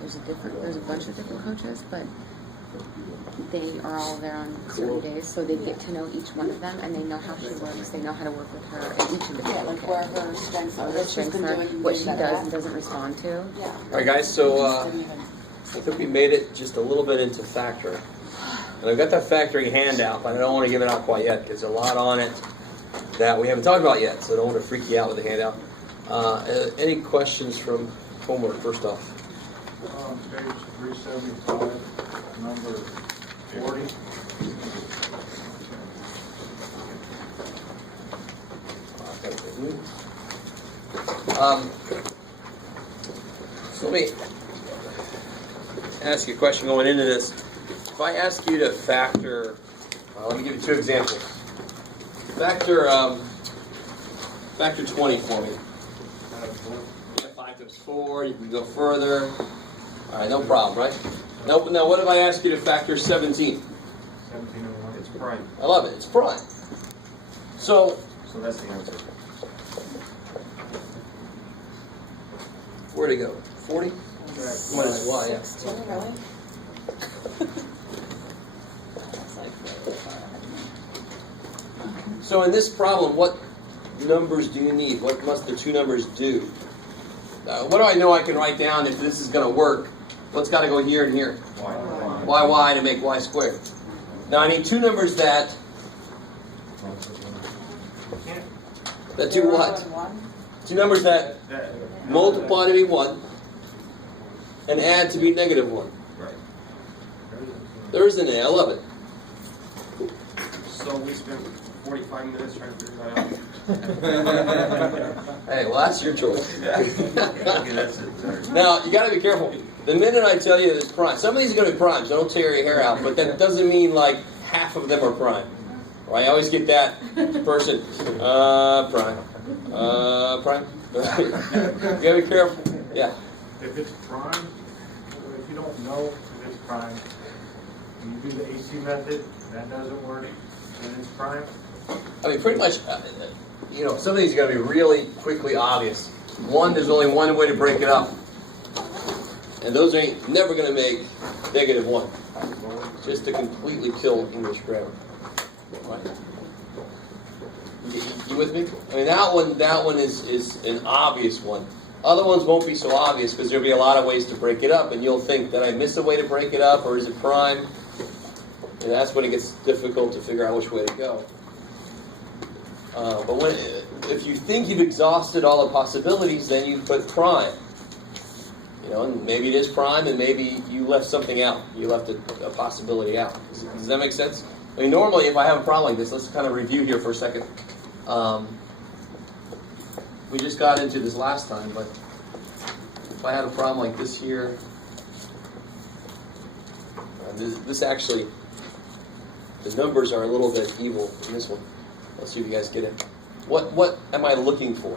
there's a bunch of different coaches, but they are all there on certain days, so they get to know each one of them, and they know how she works. They know how to work with her and each of the Yeah, like where her strengths are, what she does and doesn't respond to. Yeah. All right, guys. So I think we made it just a little bit into factoring, and I've got that factoring handout, but I don't want to give it out quite yet because there's a lot on it that we haven't talked about yet. So I don't want to freak you out with the handout. Any questions from homework? First off. Page 375, number 40. So let me ask you a question going into this. If I ask you to factor, let me give you two examples. Factor 20 for me. 5 times 4, you can go further. All right, no problem, right? Now what if I ask you to factor 17? 1701. It's prime. I love it. It's prime. So that's the answer. where'd it go? 40? Minus y, yeah. 16, really? So in this problem, what numbers do you need? What must the two numbers do? What do I know I can write down if this is going to work? What's got to go here and here? Y to make y squared. Now I need two numbers that do what? Two numbers that multiply to be 1 and add to be negative 1. Right. There's an A. I love it. So we spent 45 minutes trying to figure that out. Hey, well, that's your choice. Okay, that's it. Now, you got to be careful. The minute I tell you it's prime, some of these are going to be prime, so don't tear your hair out, but that doesn't mean like half of them are prime. Right? I always get that person, prime. Prime. You got to be careful. Yeah. If it's prime, if you don't know if it's prime, when you do the AC method, that doesn't work, and it's prime. I mean, pretty much, some of these are going to be really quickly obvious. One, there's only one way to break it up. And those ain't never going to make negative 1. Just to completely kill English grammar. Right? You with me? I mean, that one is an obvious one. Other ones won't be so obvious because there'll be a lot of ways to break it up, and you'll think, did I miss a way to break it up, or is it prime? And that's when it gets difficult to figure out which way to go. But if you think you've exhausted all the possibilities, then you put prime. And maybe it is prime, and maybe you left something out. You left a possibility out. Does that make sense? I mean, normally, if I have a problem like this, let's kind of review here for a second. We just got into this last time, but if I had a problem like this here, this actually, the numbers are a little bit evil in this one. Let's see if you guys get it. What am I looking for?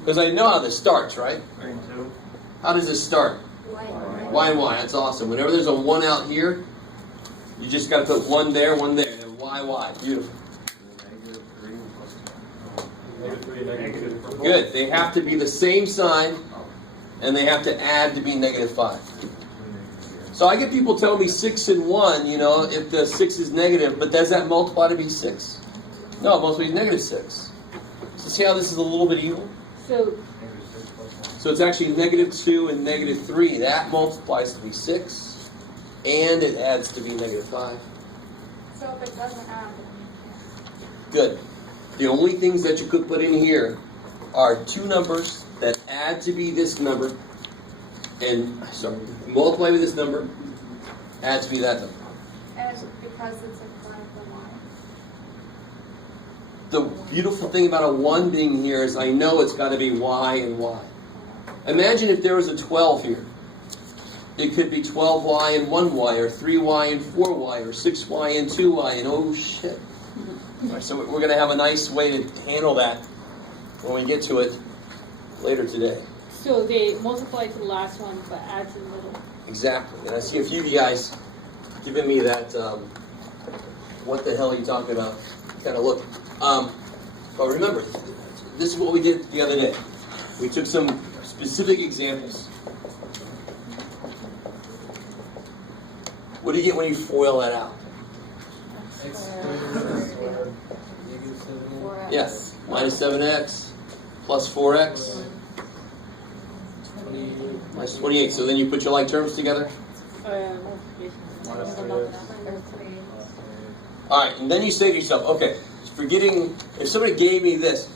Because I know how this starts, right? How does this start? Y and Y. That's awesome. Whenever there's a 1 out here, you just got to put 1 there, 1 there. And Y. Beautiful. Good. They have to be the same sign, and they have to add to be negative 5. So I get people telling me 6 and 1, if the 6 is negative, but does that multiply to be 6? No, it multiplies to be negative 6. So see how this is a little bit evil? So it's actually negative 2 and negative 3. That multiplies to be 6, and it adds to be negative 5. So if it doesn't add, Good. The only things that you could put in here are two numbers that add to be this number, and multiply with this number, add to be that number. and because it's in front of the line. The beautiful thing about a 1 being here is I know it's got to be Y and Y. Imagine if there was a 12 here. It could be 12Y and 1Y, or 3Y and 4Y, or 6Y and 2Y, and oh shit. Right, so we're going to have a nice way to handle that when we get to it later today. So they multiply to the last one, but add to the middle. Exactly. And I see a few of you guys giving me that, what the hell are you talking about kind of look. But remember, this is what we did the other day. We took some specific examples. What do you get when you FOIL that out? Yes, minus 7x plus 4x minus 28. So then you put your like terms together. Minus 3x. All right, and then you say to yourself, okay, forgetting, if somebody gave me this,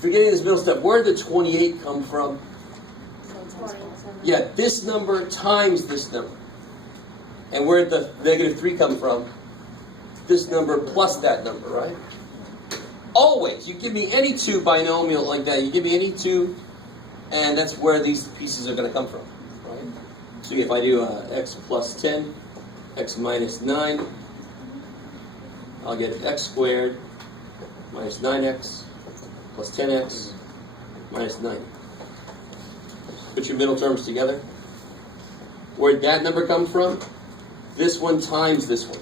forgetting this middle step, where did the 28 come from? Yeah, this number times this number. And where did the negative 3 come from? This number plus that number, right? Always. You give me any two binomial like that, you give me any two, and that's where these pieces are going to come from, right? So if I do x plus 10, x minus 9, I'll get x squared minus 9x plus 10x minus 9. Put your middle terms together. Where'd that number come from? This one times this one.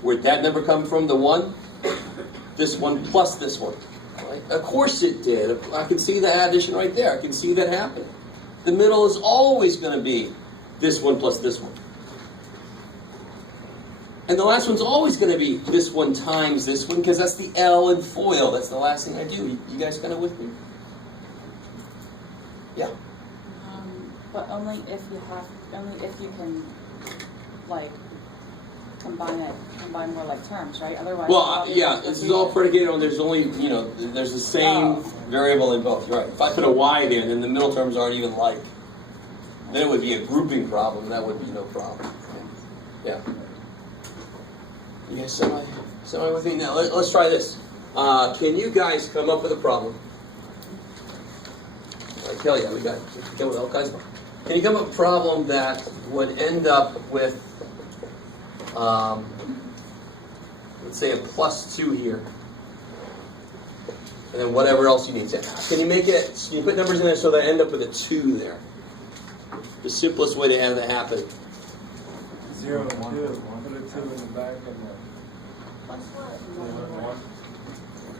Where'd that number come from? The 1? This one plus this one. Right? Of course it did. I can see the addition right there. I can see that happen. The middle is always going to be this one plus this one. And the last one's always going to be this one times this one, because that's the L in FOIL. That's the last thing I do. You guys kind of with me? Yeah. But only if you can, like, combine more like terms, right? Otherwise. Well, yeah, this is all predicated on there's only, there's the same variable in both, right? If I put a y there, then the middle terms aren't even like. Then it would be a grouping problem. That would be no problem. Yeah. You guys semi with me? Now, let's try this. Can you guys come up with a problem? I tell you, we got come with all kinds of. Can you come up with a problem that would end up with, let's say a plus 2 here, and then whatever else you need to. Can you make it? Can you put numbers in there so they end up with a 2 there? The simplest way to have that happen. 0 and 2. Put a 2 in the back and the 1.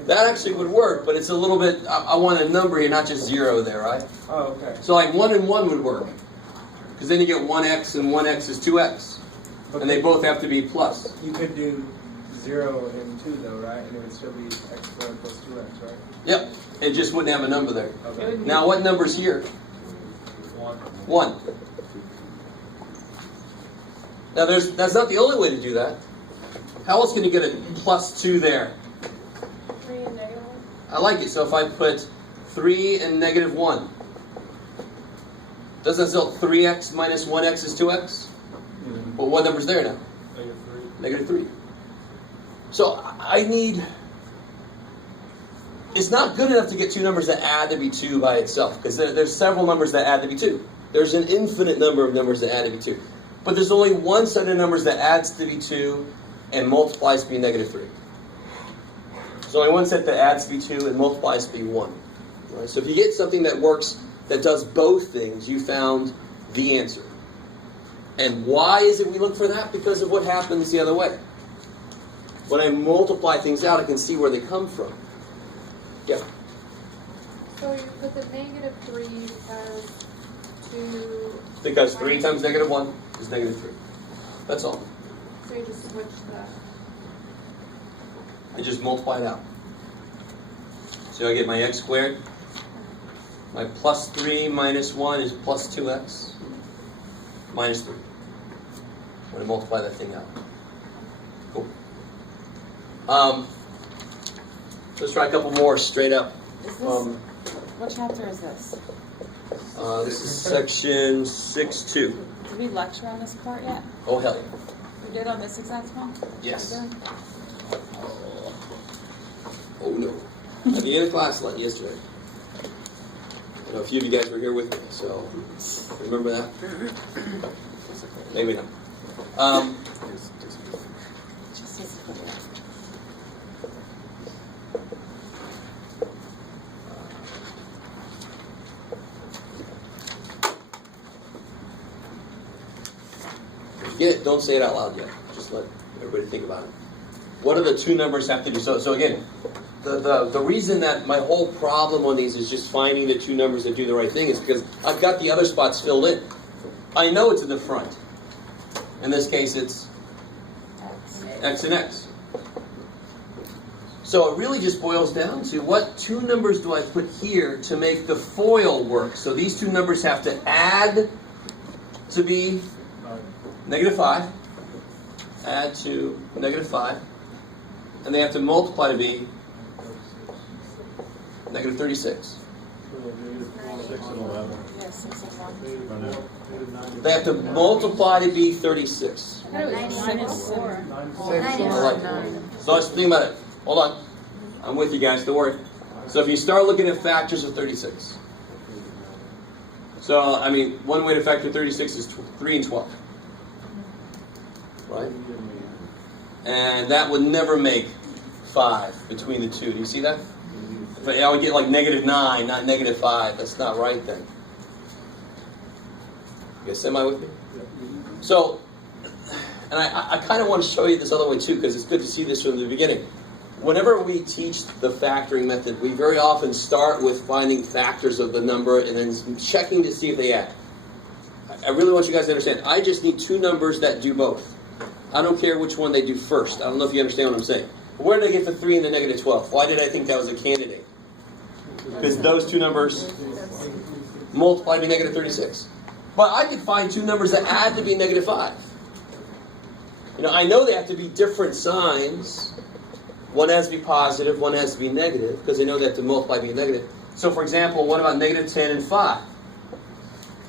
That actually would work, but it's a little bit. I want a number here, not just 0 there, right? Oh, okay. So like 1 and 1 would work, because then you get 1x and 1x is 2x, and they both have to be plus. You could do 0 and 2 though, right? And it would still be x squared plus 2x, right? Yep, it just wouldn't have a number there. Okay. Now what number's here? 1. Now that's not the only way to do that. How else can you get a plus 2 there? 3 and negative 1. I like it. So if I put 3 and negative 1, doesn't that still 3x minus 1x is 2x? Well, what number's there now? Negative 3. So I need. It's not good enough to get two numbers that add to be 2 by itself, because there's several numbers that add to be 2. There's an infinite number of numbers that add to be 2. But there's only one set of numbers that adds to be 2 and multiplies to be negative 3. There's only one set that adds to be 2 and multiplies to be 1. Right? So if you get something that works, that does both things, you found the answer. And why is it we look for that? Because of what happens the other way. When I multiply things out, I can see where they come from. Yeah. So you put the negative 3 because 2. Because 3 times negative 1 is negative 3. That's all. So you just switch the. I just multiply it out. So I get my x squared. My plus 3 minus 1 is plus 2x minus 3. I'm going to multiply that thing out. Cool. Let's try a couple more straight up. Is this, what chapter is this? This is section 6.2. Did we lecture on this part yet? Oh, hell yeah. We did on this exact one? Yes. We did? Oh, no. At the end of class yesterday. I know a few of you guys were here with me, so remember that? Maybe not. Get it? Don't say it out loud yet. Just let everybody think about it. What do the two numbers have to do? So again, the reason that my whole problem on these is just finding the two numbers that do the right thing is because I've got the other spots filled in. I know it's in the front. In this case, it's x and x. So it really just boils down to what two numbers do I put here to make the FOIL work? So these two numbers have to add to be -5. Add to -5. And they have to multiply to be -36. Yeah, 6 and 1. They have to multiply to be 36. I thought it was minus 4. I like it. So let's think about it. Hold on. I'm with you guys, don't worry. So if you start looking at factors of 36. So, I mean, one way to factor 36 is 3 and 12. Right? And that would never make 5 between the two. Do you see that? But I would get like -9, not -5. That's not right then. You guys semi with me? So, and I kind of want to show you this other way too, because it's good to see this from the beginning. Whenever we teach the factoring method, we very often start with finding factors of the number and then checking to see if they add. I really want you guys to understand, I just need two numbers that do both. I don't care which one they do first. I don't know if you understand what I'm saying. Where did I get the 3 and the -12? Why did I think that was a candidate? Because those two numbers multiply to be -36. But I could find two numbers that add to be -5. You know, I know they have to be different signs. One has to be positive, one has to be negative, because I know they have to multiply to be negative. So for example, what about -10 and 5?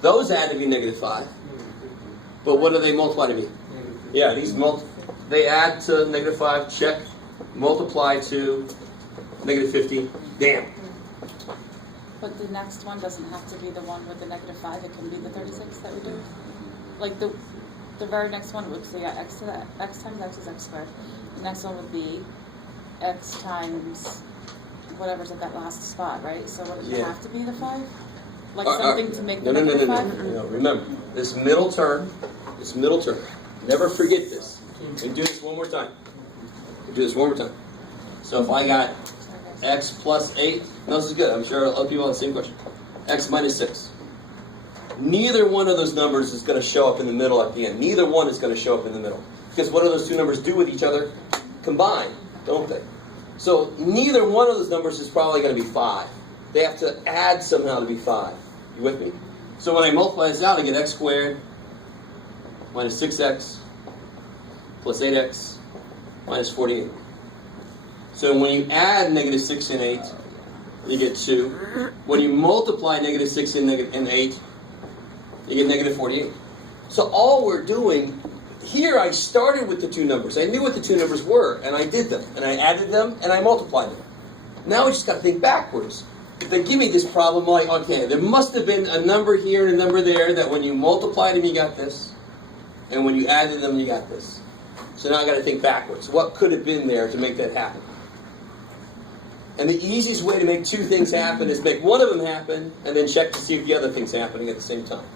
Those add to be -5. But what do they multiply to be? Yeah, they add to -5, check. Multiply to -50, damn. But the next one doesn't have to be the one with the -5, it can be the 36 that we do. Like the very next one would say x to that, x times x is x squared. The next one would be x times whatever's at that last spot, right? So would it have to be the 5? Like something to make the -5? No. Remember, this middle term, never forget this. And do this one more time. So if I got x plus 8, no, this is good. I'm sure other people have the same question. X minus 6. Neither one of those numbers is going to show up in the middle at the end. Neither one is going to show up in the middle. Because what do those two numbers do with each other? Combine, don't they? So neither one of those numbers is probably going to be 5. They have to add somehow to be 5. You with me? So when I multiply this out, I get x squared minus 6x plus 8x minus 48. So when you add -6 and 8, you get 2. When you multiply -6 and 8, you get -48. So all we're doing, here I started with the two numbers. I knew what the two numbers were, and I did them. And I added them, and I multiplied them. Now we just got to think backwards. If they give me this problem, like, okay, there must have been a number here and a number there that when you multiplied them, you got this. And when you added them, you got this. So now I got to think backwards. What could have been there to make that happen? And the easiest way to make two things happen is make one of them happen and then check to see if the other thing's happening at the same time.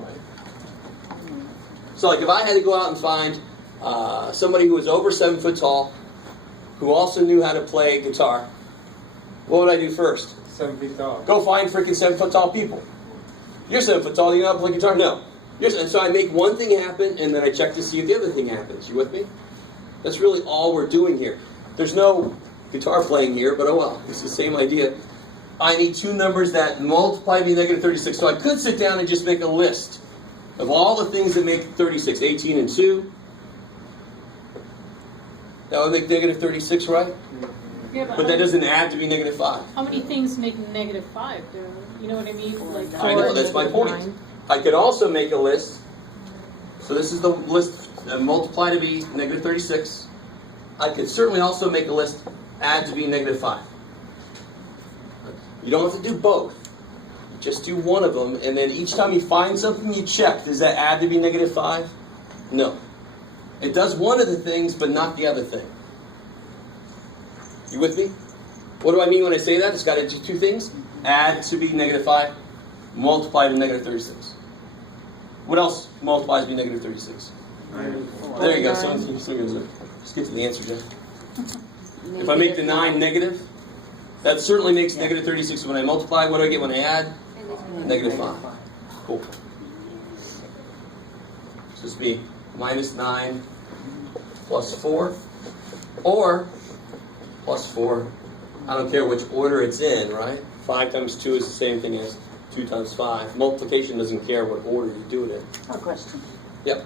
Right? So like if I had to go out and find somebody who was over 7 foot tall, who also knew how to play guitar, what would I do first? 7 feet tall. Go find freaking 7 foot tall people. You're 7 foot tall, you know how to play guitar? No. And so I make one thing happen and then I check to see if the other thing happens. You with me? That's really all we're doing here. There's no guitar playing here, but oh well, it's the same idea. I need two numbers that multiply to be -36. So I could sit down and just make a list of all the things that make 36. 18 and 2. That would make -36, right? Yeah, But that doesn't add to be -5. how many things make -5? You know what I mean? Like I know, that's my point. I could also make a list. So this is the list multiply to be -36. I could certainly also make a list add to be -5. You don't have to do both. You just do one of them, and then each time you find something, you check. Does that add to be -5? No. It does one of the things, but not the other thing. You with me? What do I mean when I say that? It's got to do two things. Add to be -5, multiply to -36. What else multiplies to be -36? There you go. Someone's just get to the answer, Jeff. If I make the 9 negative, that certainly makes -36 when I multiply. What do I get when I add? -5. Cool. So this would be minus 9 plus 4, or plus 4. I don't care which order it's in, right? 5 times 2 is the same thing as 2 times 5. Multiplication doesn't care what order you do it in. A question. Yep.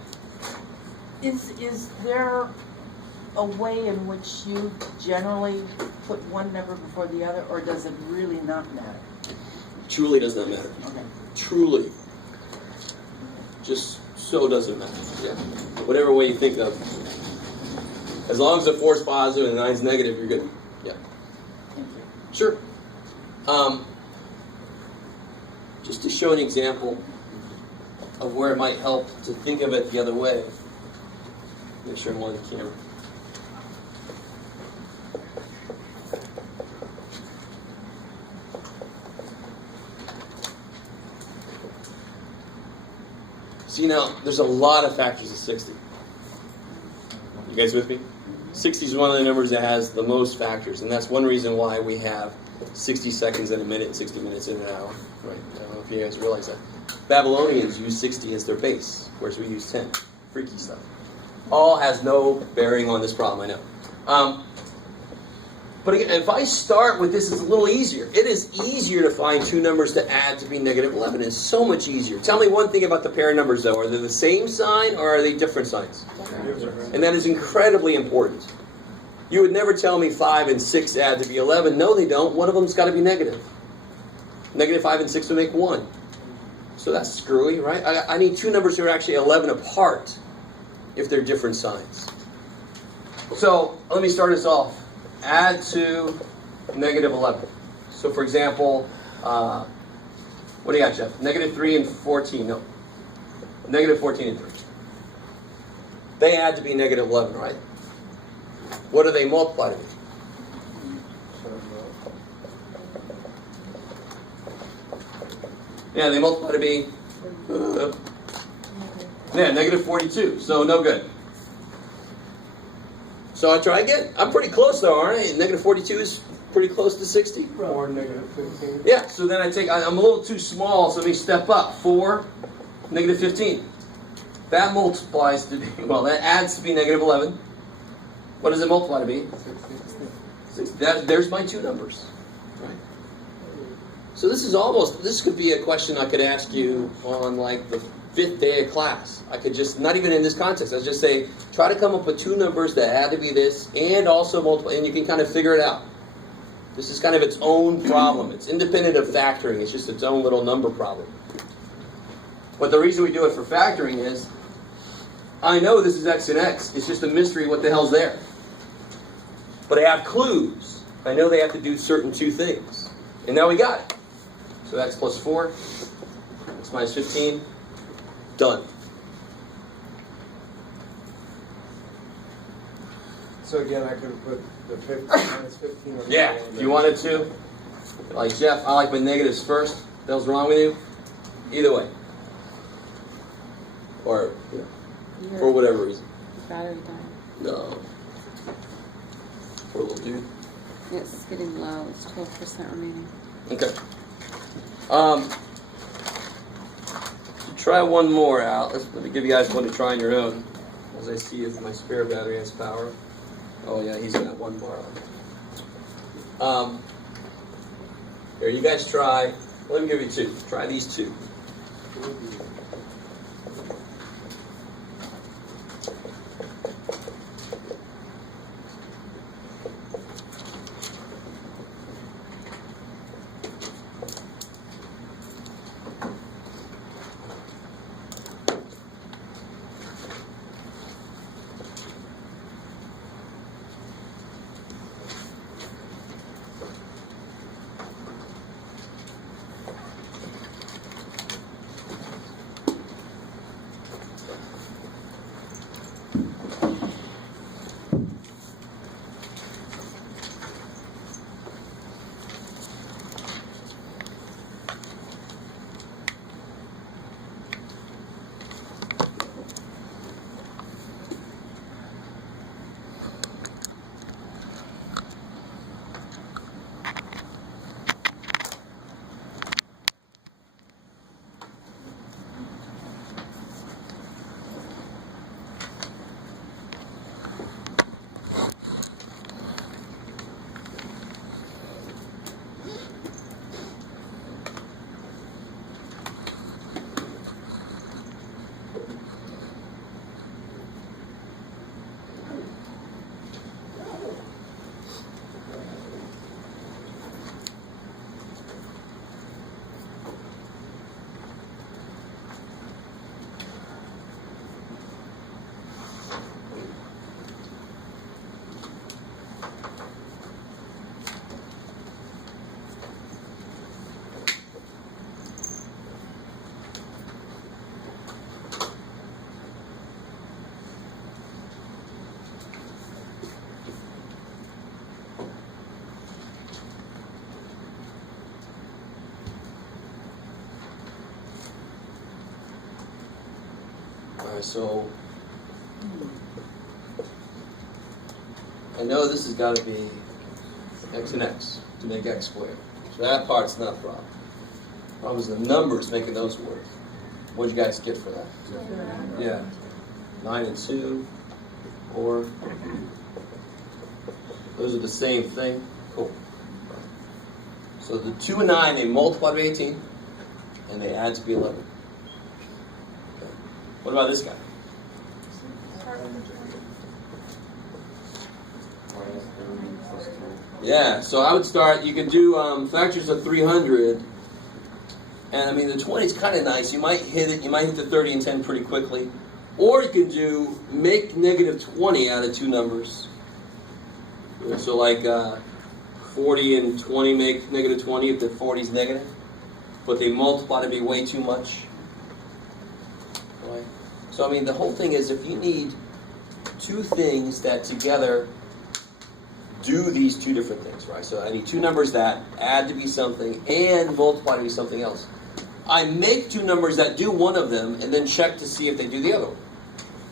Is there a way in which you generally put one number before the other, or does it really not matter? Truly does not matter. Okay. Truly. Just so doesn't matter. Yeah. Whatever way you think of. As long as the 4 is positive and the 9 is negative, you're good. Yeah. Thank you. Sure. Just to show an example of where it might help to think of it the other way. Make sure I'm on the camera. See now, there's a lot of factors of 60. You guys with me? 60 is one of the numbers that has the most factors, and that's one reason why we have 60 seconds in a minute and 60 minutes in an hour. Right? I don't know if you guys realize that. Babylonians use 60 as their base, whereas we use 10. Freaky stuff. All has no bearing on this problem, I know. But again, if I start with this, it's a little easier. It is easier to find two numbers to add to be negative 11. It's so much easier. Tell me one thing about the pair of numbers, though. Are they the same sign, or are they different signs? And that is incredibly important. You would never tell me 5 and 6 add to be 11. No, they don't. One of them's got to be negative. Negative 5 and 6 would make 1. So that's screwy, right? I need two numbers that are actually 11 apart if they're different signs. So let me start us off. Add to negative 11. So for example, what do you got, Jeff? Negative 3 and 14. No. Negative 14 and 3. They add to be negative 11, right? What do they multiply to be? Yeah, they multiply to be negative 42. So no good. So I try again. I'm pretty close though, aren't I? Negative 42 is pretty close to 60. Or negative 15. Yeah, so then I'm a little too small, so let me step up. 4, negative 15. That multiplies to be, well, that adds to be negative 11. What does it multiply to be? 60. There's my two numbers. Right? So this could be a question I could ask you on like the 5th day of class. I could just, not even in this context, I'd just say, try to come up with two numbers that add to be this and also multiply, and you can kind of figure it out. This is kind of its own problem. It's independent of factoring. It's just its own little number problem. But the reason we do it for factoring is, I know this is x and x. It's just a mystery what the hell's there. But I have clues. I know they have to do certain two things. And now we got it. So x plus 4, x minus 15, done. So again, I could have put the 15 minus 15 on the Yeah, wall if you wanted to. Like Jeff, I like my negatives first. That was wrong with you? Either way. Or, for whatever reason. Battery died. No. Poor little dude. It's getting low. It's 12% remaining. Okay. Try one more out. Let me give you guys one to try on your own. As I see if my spare battery has power. Oh yeah, he's got one bar on. Here, you guys try. Let me give you two. Try these two. Alright, so I know this has got to be x and x to make x squared. So that part's not a problem. The problem is the numbers making those work. What'd you guys get for that? Yeah. 9 and 2, or those are the same thing. Cool. So the 2 and 9, they multiply to be 18, and they add to be 11. Okay. What about this guy? Yeah, so I would start, you could do factors of 300, and I mean the 20 is kind of nice. You might hit it, you might hit the 30 and 10 pretty quickly. Or you can do, make negative 20 out of two numbers. So like 40 and 20 make negative 20 if the 40 is negative, but they multiply to be way too much. Right? So I mean the whole thing is if you need two things that together do these two different things, right? So I need two numbers that add to be something and multiply to be something else. I make two numbers that do one of them and then check to see if they do the other one.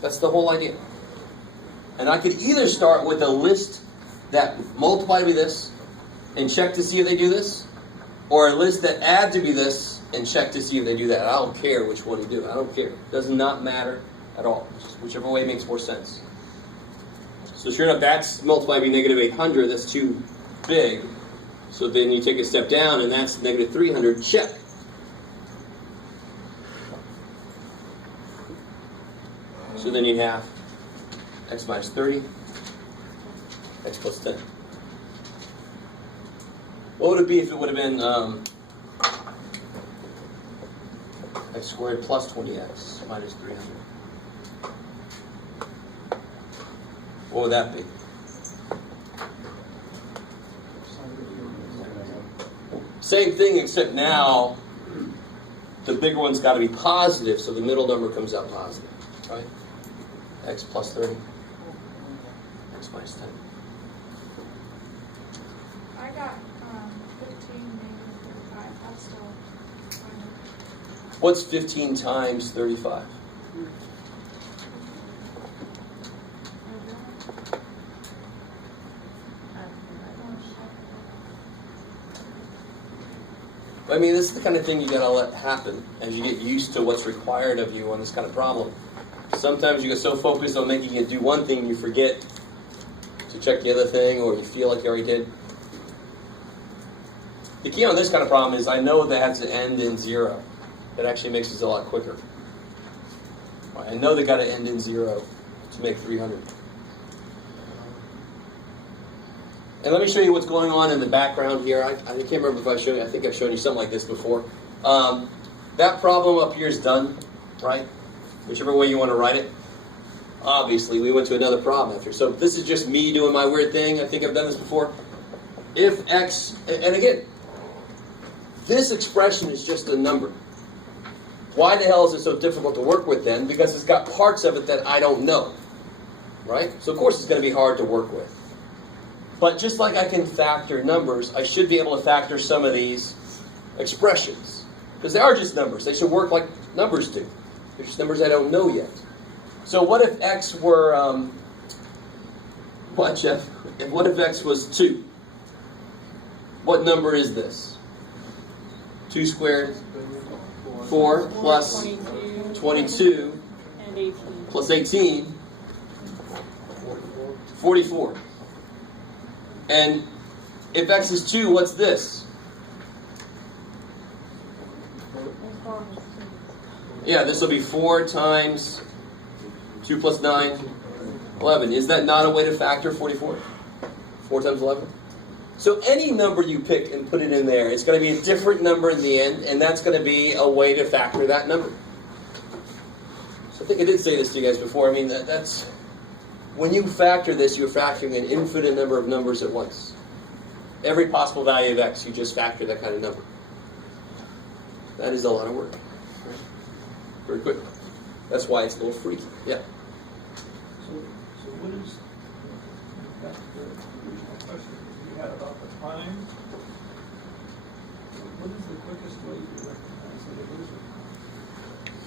That's the whole idea. And I could either start with a list that multiply to be this and check to see if they do this, or a list that add to be this and check to see if they do that. I don't care which one you do. I don't care. It does not matter at all. Just whichever way makes more sense. So sure enough, that's multiplied by negative 800. That's too big. So then you take a step down, and that's negative 300. Check. So then you have x minus 30, x plus 10. What would it be if it would have been x squared plus 20x minus 300? What would that be? Same thing, except now the bigger one's got to be positive, so the middle number comes out positive, right? X plus 30, x minus 10. I got 15 negative 35. That's still kind of. What's 15 times 35? I mean, this is the kind of thing you gotta let happen as you get used to what's required of you on this kind of problem. Sometimes you get so focused on making it do one thing, you forget to check the other thing, or you feel like you already did. The key on this kind of problem is I know that has to end in 0. That actually makes this a lot quicker. I know they got to end in 0 to make 300. And let me show you what's going on in the background here. I can't remember if I showed you. I think I've shown you something like this before. That problem up here is done, right? Whichever way you want to write it. Obviously, we went to another problem after. So this is just me doing my weird thing. I think I've done this before. If x, and again, this expression is just a number. Why the hell is it so difficult to work with then? Because it's got parts of it that I don't know, right? So of course it's going to be hard to work with. But just like I can factor numbers, I should be able to factor some of these expressions. Because they are just numbers. They should work like numbers do. They're just numbers I don't know yet. So what if x were, what, Jeff? What if x was 2? What number is this? 2 squared, 4 plus 22 and 18. plus 18, 44. And if x is 2, what's this? Yeah, this will be 4 times 2 plus 9, 11. Is that not a way to factor 44? 4 times 11? So any number you pick and put it in there, it's going to be a different number in the end, and that's going to be a way to factor that number. So I think I did say this to you guys before. I mean, that's when you factor this, you're factoring an infinite number of numbers at once. Every possible value of x, you just factor that kind of number. That is a lot of work. Very quick. That's why it's a little freaky. Yeah. So what is, back to the original question we had about the prime, what is the quickest way to recognize that it is a